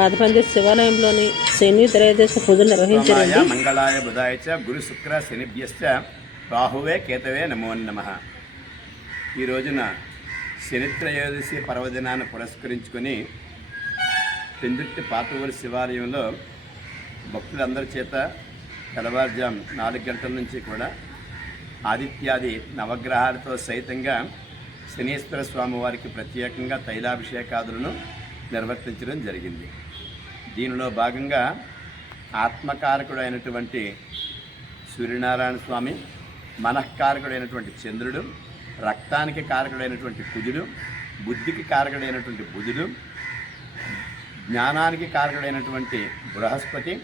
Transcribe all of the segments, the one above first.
పాదపంది శివాలయంలోని శని త్రయోదశ పూజలు నిర్వహించారు మంగళాయ బుధాయ చ గురు శుక్ర శనిభ్యశ్చ రాహువే కేతవే నమో నమ. ఈ రోజున శనిత్రయోదశి పర్వదినాన్ని పురస్కరించుకొని పెందుర్తి పాతూరు శివాలయంలో భక్తులందరి చేత తెల్లవారుజాం నాలుగు గంటల నుంచి కూడా ఆదిత్యాది నవగ్రహాలతో సైతంగా శనీశ్వర స్వామి వారికి ప్రత్యేకంగా తైలాభిషేకాదులను నిర్వర్తించడం జరిగింది. దీనిలో భాగంగా ఆత్మకారకుడు అయినటువంటి సూర్యనారాయణ స్వామి మనఃకారకుడైనటువంటి చంద్రుడు రక్తానికి కారకుడైనటువంటి కుజుడు బుద్ధికి కారకుడైనటువంటి బుధుడు జ్ఞానానికి కారకుడైనటువంటి బృహస్పతి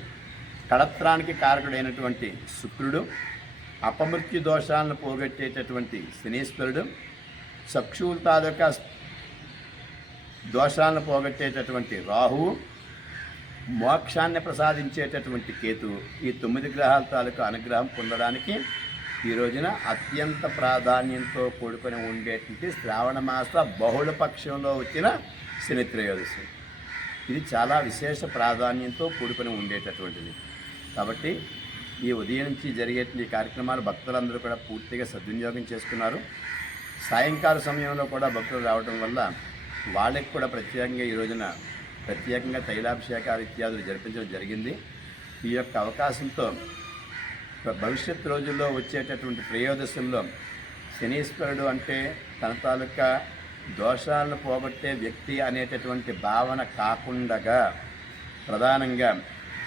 కడత్రానికి కారకుడైనటువంటి శుక్రుడు అపమృత్యు దోషాలను పోగొట్టేటటువంటి శనీశ్వరుడు చక్షువుల తాలూకా దోషాలను పోగొట్టేటటువంటి రాహువు మోక్షాన్ని ప్రసాదించేటటువంటి కేతు ఈ తొమ్మిది గ్రహాల తాలూకా అనుగ్రహం పొందడానికి ఈ రోజున అత్యంత ప్రాధాన్యంతో కూడుకొని ఉండేటువంటి శ్రావణ మాస బహుళ పక్షంలో వచ్చిన శని త్రయోదశి. ఇది చాలా విశేష ప్రాధాన్యంతో కూడుకొని ఉండేటటువంటిది. కాబట్టి ఈ ఉదయం నుంచి జరిగే ఈ కార్యక్రమాలు భక్తులందరూ కూడా పూర్తిగా సద్వినియోగం చేసుకున్నారు. సాయంకాల సమయంలో కూడా భక్తులు రావడం వల్ల వాళ్ళకి కూడా ప్రత్యేకంగా ఈ రోజున ప్రత్యేకంగా తైలాభిషేకాలు ఇత్యాదులు జరిపించడం జరిగింది. ఈ యొక్క అవకాశంతో భవిష్యత్ రోజుల్లో వచ్చేటటువంటి ప్రయోదశంలో శనీశ్వరుడు అంటే తన తాలూకా దోషాలను పోగొట్టే వ్యక్తి అనేటటువంటి భావన కాకుండగా ప్రధానంగా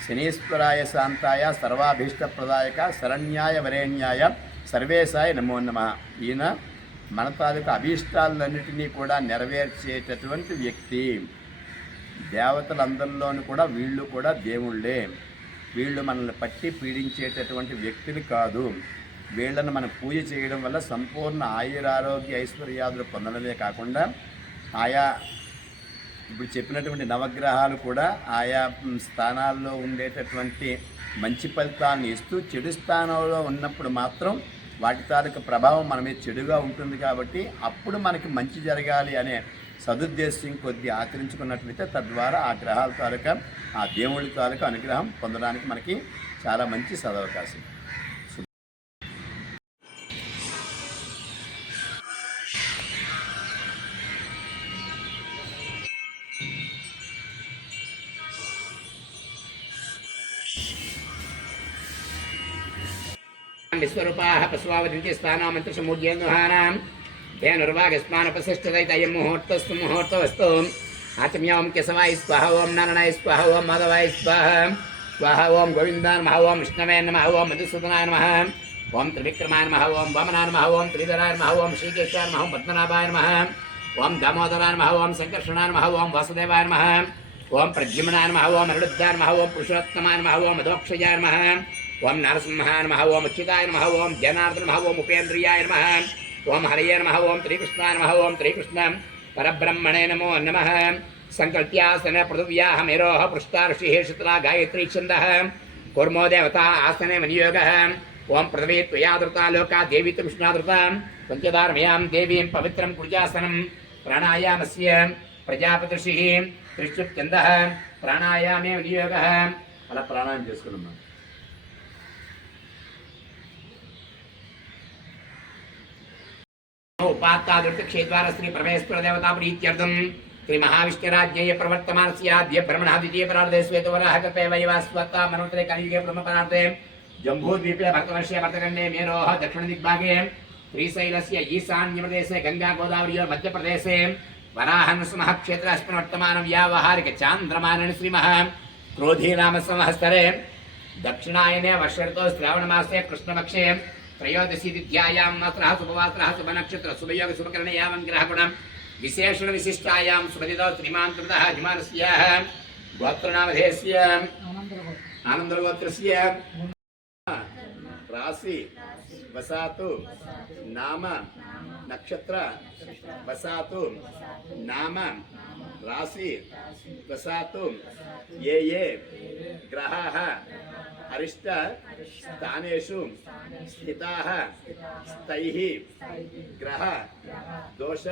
శనీశ్వరాయ శాంతాయ సర్వాభీష్టప్రదాయక శరణ్యాయ వరేణ్యాయ సర్వేశాయ నమో నమ. ఈయన మన తాలూకా అభీష్టాలన్నింటినీ కూడా నెరవేర్చేటటువంటి వ్యక్తి. దేవతలందరిలోనూ కూడా వీళ్ళు కూడా దేవుళ్ళే. వీళ్ళు మనల్ని పట్టి పీడించేటటువంటి వ్యక్తులు కాదు. వీళ్ళని మనం పూజ చేయడం వల్ల సంపూర్ణ ఆయురారోగ్య ఐశ్వర్యాదులు పొందడమే కాకుండా ఆయా ఇప్పుడు చెప్పినటువంటి నవగ్రహాలు కూడా ఆయా స్థానాల్లో ఉండేటటువంటి మంచి ఫలితాలను ఇస్తూ చెడు స్థానంలో ఉన్నప్పుడు మాత్రం వాటి తాలూకు ప్రభావం మన మీద చెడుగా ఉంటుంది కాబట్టి అప్పుడు మనకి మంచి జరగాలి అనే సదుద్దేశం కొద్ది ఆచరించుకున్నట్లయితే తద్వారా ఆ గ్రహాల తాలూకా ఆ దేవుడి తాలూకా అనుగ్రహం పొందడానికి మనకి చాలా మంచి సదవకాశం. విశ్వరూపాः పశువావదంతి స్థానామంత్రిషమూర్యేందుహానాం తేనుర్వాగస్మానపశిష్టదైతయం ముహూర్తస్తు ముహూర్తవస్తు ఆచమ్యాం కేశవాయ స్వాహ ఓం నారాయణాయ స్వాహ ఓం మాధవాయ స్వాహ స్వాహ ఓం గోవిందాయ నమః ఓం విష్ణవే నమః ఓం మధుసూదనాయ నమః ఓం త్రివిక్రమాయ నమః ఓం వామనాయ నమః ఓం త్రిధరాయ నమః ఓం శ్రీకేశాయ నమః ఓం పద్మనాభాయ నమః ఓం దామోదరాయ నమః ఓం సంకర్షణాయ నమః ఓం వాసుదేవాయ నమః ఓం ప్రద్యుమ్నాయ నమః ఓం అనిరుద్ధాయ నమః ఓం పురుషోత్తమాయ నమః ఓం మధోక్షయాయ నమః ఓం నరసింహాయ నమః ఓం అచ్యుతాయ నమః ఓం జనార్దన నమః ఓం ఉపేంద్రియాయ నమః ఓం హరయే నమ ఓం శ్రీకృష్ణ నమ ఓం శ్రీకృష్ణ. పరబ్రహ్మణే నమో నమ. సంకల్ప్యాసన పృథివ్యాः మేరోः పృష్టార్షిः శుక్లా గాయత్రీ ఛంద. కూర్మో దేవత ఆసనే వినియోగः ఓం పృథివీ త్వయాదృతా లోకా దేవీ విష్ణాదృతా పంచదారమయాం దేవీం పవిత్రం కుర్జాసనం. ప్రాణాయామస్య ప్రజాపతిషిः త్రిశుక్చందः ప్రాణాయామే వినియోగ అలా ప్రాణాయామం చేసుకున్నాం ఉపాత్తాదృక్షేద్వార శ్రీ పరమేశ్వర దేవతా ప్రీత్యర్థం. శ్రీ మహావిష్ణురాజ్ఞేయ ప్రవర్తమానస్యాద్య బ్రహ్మణ ద్వితీయ ప్రార్థే శ్వేతవరాహ కల్పే వైవాస్వత్తా మనోత్తరే కలియుగే బ్రహ్మ పరార్థే. జంబూద్వీపే భరతవర్షే భరతఖండే మేరోహ దక్షిణ దిగ్భాగే. శ్రీశైలస్య ఈశాన్యప్రదేశే గంగా గోదావరియోర్ మధ్యప్రదేశే. వరాహన్సుమః క్షేత్రాస్మిన్ వర్తమానం వ్యావహారిక చాంద్రమానని శ్రీమః క్రోధీనామ సంవత్సరే. దక్షిణాయనే వర్షర్తో శ్రావణమాసే కృష్ణపక్షే. త్రయోదశి విద్యాయాం మాత్రः శుభవాసరः శుభనక్షత్ర శుభయోగ శుభకరణయావం గ్రహగుణం విశేషణ విశిష్టాయాం శుభదిదో శ్రీమాన్ కృతः హిమానస్యాः గోత్రనామధేయస్య ఆనందగోత్రస్య రాశి వసాతు నామ నక్షత్ర వసాతు నామ రాశి ప్రసాతు ఏ ఏ గ్రహాः అరిష్ట స్థానేషు స్థితాः స్థైः గ్రహ దోష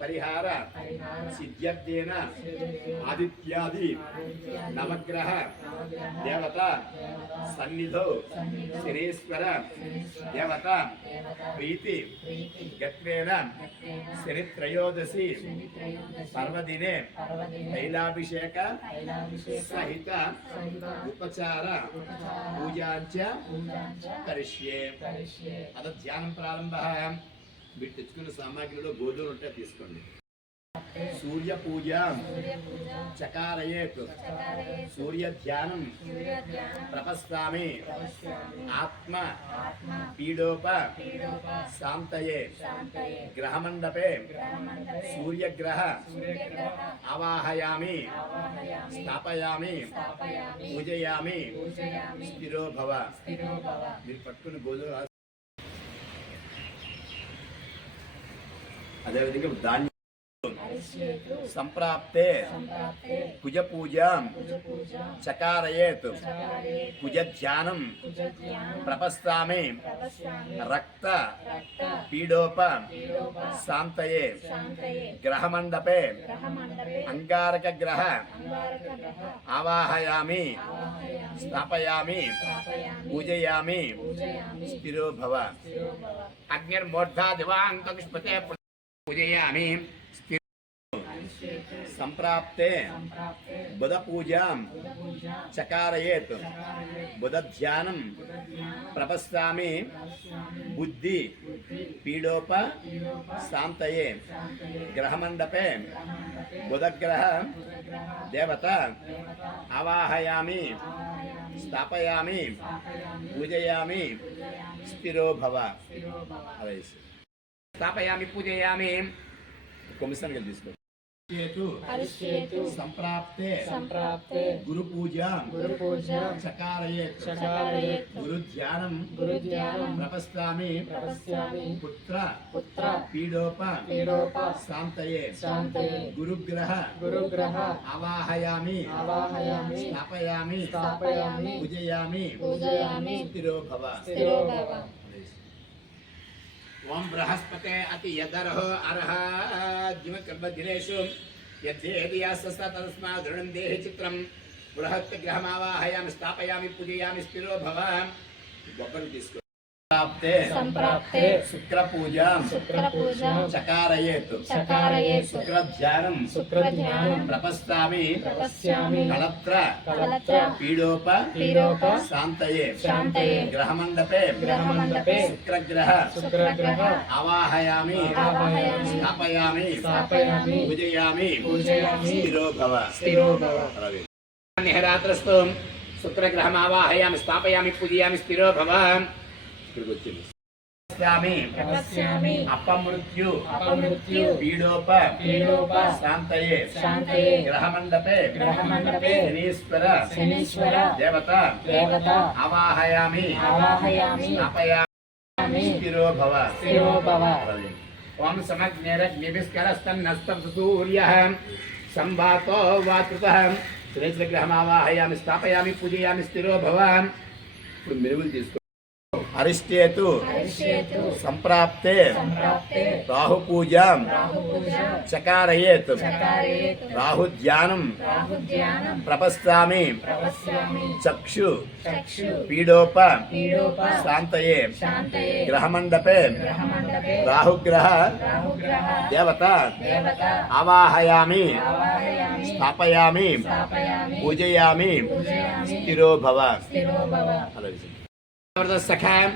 పరిహార సిద్ధ్యర్థేన ఆదిత్యాది నవగ్రహ దేవత సన్నిధౌ శనీశ్వర దేవత ప్రీతి గత్వేన శని త్రయోదశి పర్వదినే తైలాభిషేక సహిత ఉపచార పూజాంచ కరిష్యే అద ధ్యానం ప్రారంభ మీరు తెచ్చుకున్న సామాగ్రిలో గోధుమలు ఉంటే తీసుకోండి సూర్య పూజ చకారయేత్ సూర్య ధ్యానం ప్రపస్తామి ఆత్మ పీడోప శాంతయే గ్రహమండపే సూర్యగ్రహ ఆవాహయామి స్థాపయామి పూజయామి స్థిరో భవ మీరు పట్టుకుని గోధుమ అదేవిధంగా ధాన్యం సంప్రాప్తే కుజ పూజ చకారయేత్ కుజ ధ్యానం ప్రపస్తామి రక్త పీడోప శాంతయే గ్రహమండపే అంగారక గ్రహ ఆవాహయామి స్థాపయామి పూజయామి స్థిరో భవ అగ్నిర్మూర్ధా పూజయామి సంప్రాప్తే బుధ పూజాం చకారయేత్ బుధ ధ్యానం ప్రపస్తామి బుద్ధి పీడోప శాంతయే గ్రహమండపే బుధగ్రహ దేవత ఆవాహయామి స్థాపయామి పూజయామి స్థిరో భవ అదే స్థాపయామి పూజయామి కొమిషన్ తీసుకో. హరిష్యేతు సంప్రాప్తే సంప్రాప్తే గురు పూజ గురు పూజ చకారయేత్ చకారయేత్ గురు ధ్యానం గురు ధ్యానం ప్రపస్తామి ప్రపశ్యామి పుత్ర పుత్ర పీడోప పీడోప శాంతయే శాంతయే గురుగ్రహ గురుగ్రహ ఆవాహయామి ఆవాహయామి స్థాపయామి స్థాపయామి పూజయామి పూజయామి స్థిరో భవ స్థిరో భవ ఓం ओम बृहस्पते अति यदरः अरः। जिमकर्मदिनेषु यथेदियासस्ता तदस्मा दृढं देहि चित्रं। बृहत् गृहमावाहयामि स्थापयामि, पूजयामि, स्थिरो भव। తీసుకో సంప్రాప్తే సంప్రాప్తే శుక్ర పూజ శుక్ర పూజ చకారయేత్ చకారయేత్ శుక్ర ధ్యానం శుక్ర ధ్యానం ప్రపస్తామి ప్రపశ్యామి కళత్ర కలత్ర పీడోప పీడోప శాంతయే శాంతయే గ్రహమండపే గ్రహమండపే శుక్రగ్రహ శుక్రగ్రహ ఆవాహయామి ఆవాహయామి స్థాపయామి స్థాపయామి పూజయామి పూజయామి స్థిరో భవ స్థిరో ఇక్కడికి వచ్చింది ప్రపస్తామి ప్రపశ్యామి అపమృత్యు. అపమృత్యు. పీడోప. పీడోప. శాంతయే. శాంతయే. గ్రహమండపే. గ్రహమండపే. శనీశ్వర. శనీశ్వర. దేవత. దేవత. ఆవాహయామి. ఆవాహయామి. స్థాపయామి స్థిరో భవ స్థిరో భవ రవి ఓం సమగ్నిరగ్నిభిస్కరస్తన్న సూర్య సంవాతో వాతృతః. సురేశ్వరగ్రహమావాహయామి స్థాపయామి పూజయామి స్థిరో భవ ఇప్పుడు మెరుగులు తీసుకో హరిష్యేతు. సంప్రాప్తే. సంప్రాప్తే. రాహు పూజ రాహు పూజ చకారయేత్. చకారయేత్. రాహు ధ్యానం రాహు ధ్యానం ప్రపస్తామి. చక్షు. పీడోప. శాంతయే. గ్రహమండపే. రాహుగ్రహ. దేవత. ఆవాహయామి. ఆవాహయామి. స్థాపయామి. స్థాపయామి. పూజయామి. సఖాం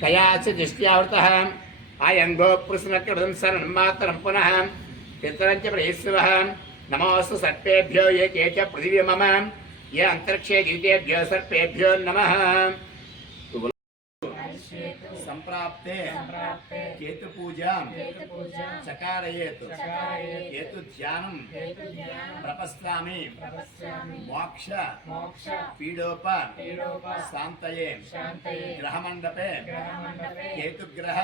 కయాచ దృష్ట్యావృత ఆయంగో ప్రశ్నకృతం శరణం మాతరం పునః పితరంచ ప్రేస్వ నమోస్తు సర్పేభ్యో ఏ కే చ పృథివీ మమ ఏ అంతరిక్షే ద్వితేభ్యో సర్పేభ్యో నమ. సంప్రాప్తే సంప్రాప్తే కేతు పూజాం కేతుపూజాం చకారయేత్ చకారయేత్ కేతు ధ్యానం కేతుధ్యానం ప్రపశ్యామి ప్రపశ్యామి మోక్ష మోక్ష పీడోప పీడోప శాంతయే శాంతయే గ్రహమండపే గ్రహమండపే కేతుగ్రహ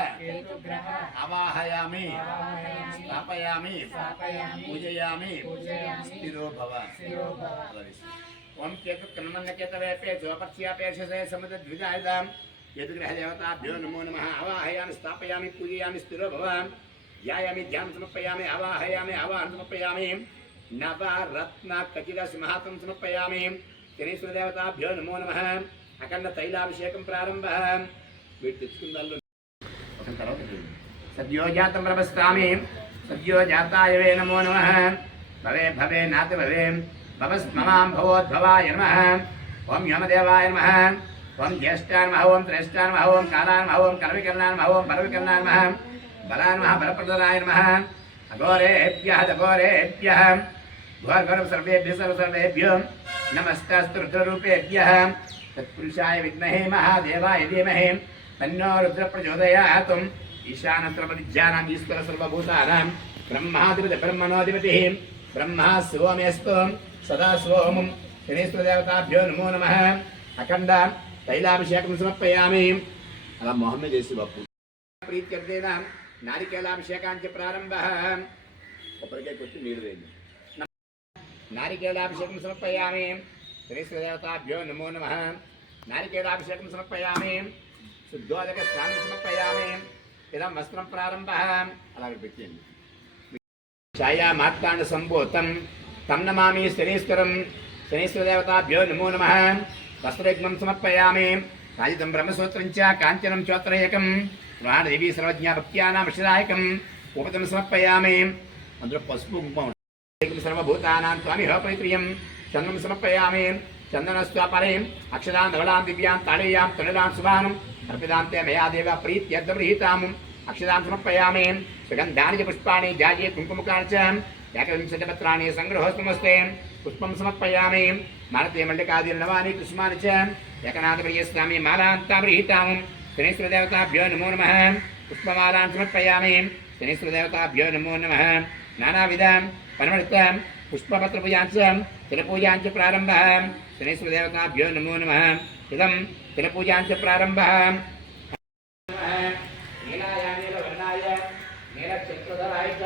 కేతుగ్రహ అవాహయామి ఆవాహయామి స్థాపయామి స్థాపయామి పూజయామి పూజయామి స్థిరో భవ స్థిరో భవ ఓం కేతు కన్మన్నకేతవేపే జోపర్చ్యాపేషసే సముద్రద్విజాయుధాం కేతుగ్రహదేవతాభ్యో నమో నమః అవాహయామి స్థాపయామి పూజయామి స్థిరో భవ ధ్యాయామి ధ్యానం సమర్పయామి అవాహయామి అవాహనం సమర్పయామి నవరత్న కచిల సింహాసం సమర్పయామి శనీశ్వరదేవతాభ్యో నమో నమః అఖండ తైలాభిషేకం ప్రారంభ వీటి తెచ్చుకుందాల్లో ఒక తర్వాత చూడండి. సద్యోజాతం ప్రవస్తామి సద్యోజాతాయ వే నమో నమ భవే భవే నాతి భవే భవస్మమాం భవోద్భవాయ నమ ఓం యమదేవాయ నమ ఓం జ్యేష్ఠాయ నమ ఓం శ్రేష్ఠాయ నమ ఓం కాలాయ నమ ఓం కలవికర్ణాయ నమ ఓం బలవికర్ణాయ నమ బలప్రదాయ నమ అఘోరేభ్య దఘోరేభ్య ఘోరఘోరం సర్వేభ్య సర్వ సర్వేభ్యో నమస్తస్తు రుద్రరూపేభ్య తత్పురుషాయ విద్మహే మహాదేవాయ ధీమహే తన్నో రుద్ర ప్రచోదయాత్ ఈశానస్త్రపరిజ్ఞానం ఈశ్వర సర్వభూతానాం బ్రహ్మాధిపతి బ్రహ్మణోధిపతి బ్రహ్మా సోమేస్తు సదా సోమం శనీశ్వరదేవతాభ్యో నమో నమ అఖండ తైలాభిషేకం సమర్పయామి. అలా మొహమ్మద్ చేసి బాపు. ప్రీత్యర్థేన నారికేలాభిషేకాంత్య ప్రారంభ. కొబ్బరికాయ కొట్టి నీరు వేయండి. నారికేలాభిషేకం సమర్పయామి. శ్రీశ్వదేవతాభ్యో నమో నమ. నారికేలాభిషేకం సమర్పయామి. శుద్ధోదక స్నానం సమర్పయామి. ఇదం వస్త్రం ప్రారంభ. అలాగే పెట్టండి ఛాయా మార్తాండ సంభూతం తం నమామి శనీశ్వరం. శనీశ్వరదేవతాభ్యో నమో నమ. వస్త్రయజ్ఞం సమర్పయామి. రాజితం బ్రహ్మసూత్రం చ కాంచనం చోత్రయకం ప్రాణదేవీ సర్వజ్ఞాపత్యానామక్షరాయకం ఉపతం సమర్పయామి. అందులో పసుపు కుంకుమ సర్వభూతానాం స్వామి హోపైత్రియం చందనం సమర్పయామి. చందనస్వాపరేం అక్షరాన్ ధవళాం దివ్యాం తాళేయాం తొలిలాం శుభానం అర్పితాంతే మయా దేవ ప్రీత్యర్థమృహీతాం అక్షరాన్ సమర్పయామి. సుగంధాని పుష్పాణి జాజీ కుంకుమకాని చ ఏకవింశతిపత్రాణి సంగ్రహోస్తమస్తే పుష్పం సమర్పయామి. మాలతే మల్లికాది నవాని కుసుమాని చ. ఏకనాథప్రియస్వామి మాలాంతామృహీతాం శనీశ్వరదేవతాభ్యో నమో నమ. పుష్పమాలాన్ సమర్పయామి. శనీశ్వరదేవతాభ్యో నమో నమ. నానావిధ పరమళిత పుష్పపత్రపూజాంశ తిలపూజాంచ ప్రారంభ. శనీశ్వరదేవతాభ్యో నమో నమ. ఇదం తిలపూజాంచ ప్రారంభ నీలాయ నీలవర్ణాయ నీలచక్రధరాయ చ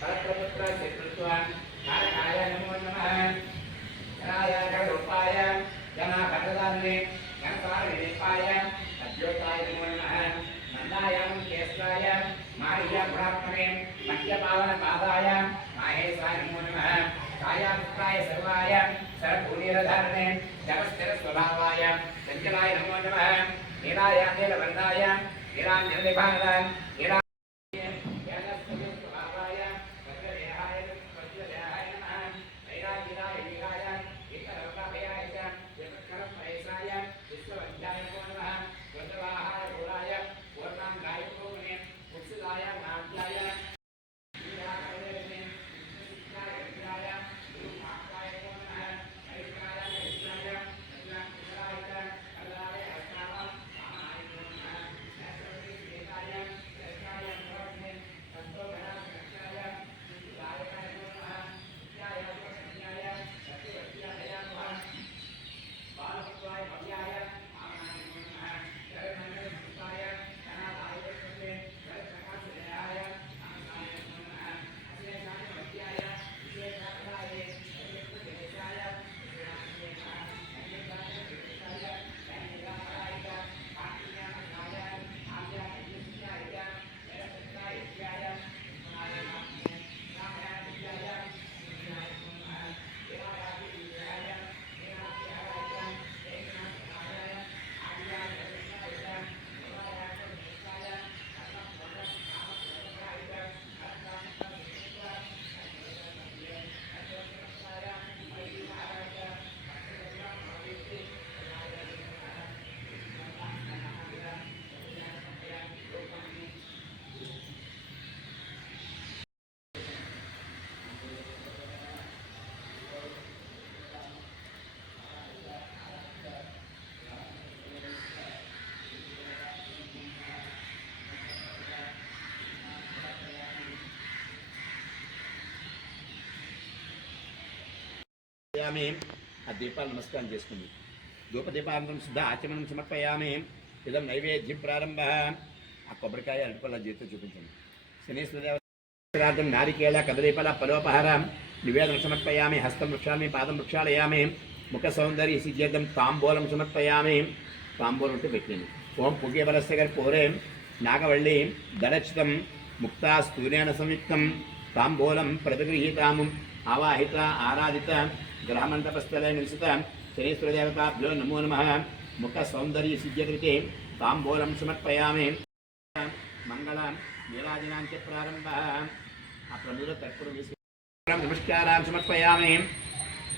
పరప్రపుత్ర చక్రత్వ కారకాయ నమో నమః ధనాయ గణరూపాయ జనాభరదాన్నే గణసారిపాయ అద్యోతాయ నమో నమః నందాయాం కేశాయ మాయ బ్రాహ్మణే మధ్యపావన పాదాయ మాహేశాయ నమో నమః కాయాముక్తాయ సర్వాయ సర్వభూనీరధారణే జగస్థిర స్వభావాయ సంచలాయ నమో నమ నీలాయ నీలవర్ణాయ నీలాంజలి భారత సమర్పయామి ఆ దీపాలు నమస్కారం చేసుకుంది ధూపదీపాంతం శుద్ధ ఆచమనం సమర్పయామి. ఇదం నైవేద్యం ప్రారంభ. ఆ కొబ్బరికాయ అరటిపల్ల చేతితో చూపించండి. శనీశ్వరదేవం నారికేళ కదలీపల పలోపహారం నివేదన సమర్పయామి హస్తం వృక్షామి పాదం వృక్షాలయామి ముఖ సౌందర్య సిద్ధం తాంబూలం సమర్పయామి. తాంబూలం అంటే పెట్టింది ఓం పుగ్యబలస్య గారి పోరే నాగవల్లి దళచితం ముక్తా స్థూర్యాన సంయుక్తం తాంబూలం ప్రతిగృహీతాము ఆవాహిత ఆరాధిత గ్రహమంటపస్థలే నిలిసిత శనీశ్వరదేవతాభ్యో నమో నమ ముఖ సౌందర్య సిద్ధ్యకృతి తాంబూలం సమర్పయామి మంగళ నీరాజనాంచ ప్రారంభ ఆ ప్రముఖ కర్పూరం నమస్కారాన్ని సమర్పయామి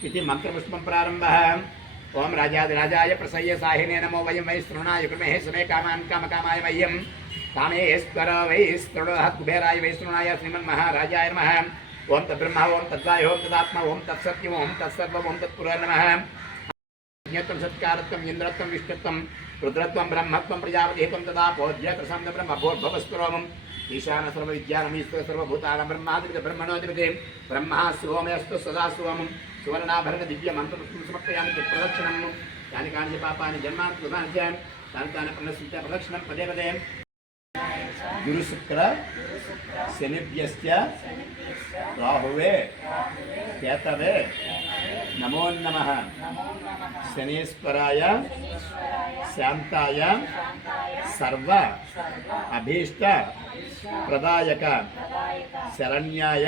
ఇది మంత్రపుష్పం ప్రారంభ ఓం రాజాదిరాజాయ ప్రసయ్య సాహినే నమో వయం వై శృణాయ కృమే సమే కామాన్ కామకామాయ వయ్యం కామేశ్వర వై స్తృణోహ కుబేరాయ వై శృణాయ శ్రీమన్ మహారాజాయ నమ ఓం తద్బ్రహ్మ ఓం తద్వాయ ఓం తదాత్మ ఓం తత్సత్యం ఓం తత్సర్వం ఓం తత్పుర నమ. యజ్ఞత్వం సత్కారత్వం ఇంద్రత్వం విష్ణుత్వం రుద్రత్వం బ్రహ్మత్వం ప్రజాపతిత్వం తదా పోధ్యకృషాంత బ్రహ్మ భోర్భవస్వరోమం ఈశాన సర్వ విద్యానమీశ్వర సర్వభూతాన బ్రహ్మాధిపతి బ్రహ్మణోధిపతి. బ్రహ్మ సోమేస్తు సదా సోమం సువర్ణాభరణ దివ్య మంత్రపుష్పం సమర్పయామి ప్రదక్షిణం. కాని కాని పాపాన్ని జన్మాని కృతాని చ తాని తాని ప్రదక్షిణం పదే పదే. గురుశుక్ర శనిభ్యశ్చ రాహువే కేతవే నమో నమ. శనీశ్వరాయ శాంతాయ సర్వ అభీష్ట ప్రదాయక శరణ్యాయ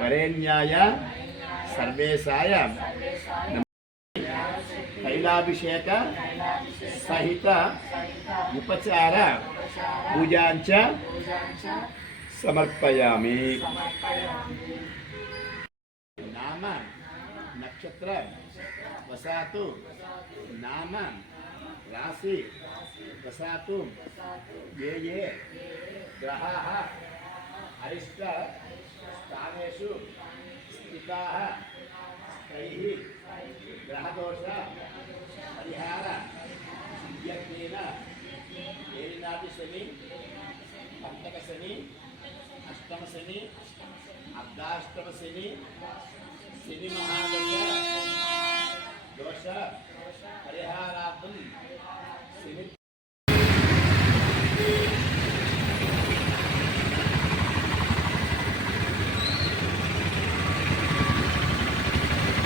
వరేణ్యాయ సర్వేశాయ తైలాభిషేక సహిత ఉపచార పూజాంచ సమర్పయామి. నామ నక్షత్ర వసాతు నామ రాశి వసాతు ఏ ఏ గ్రహా అరిష్ట స్థానేషు స్థితా తై గ్రహదోష పరిహార యజ్ఞేన ఏలినాటి శని పంతక శని अष्टम शनि अर्धाष्टम शनि शनि महादश दोष परिहारार्थम शनि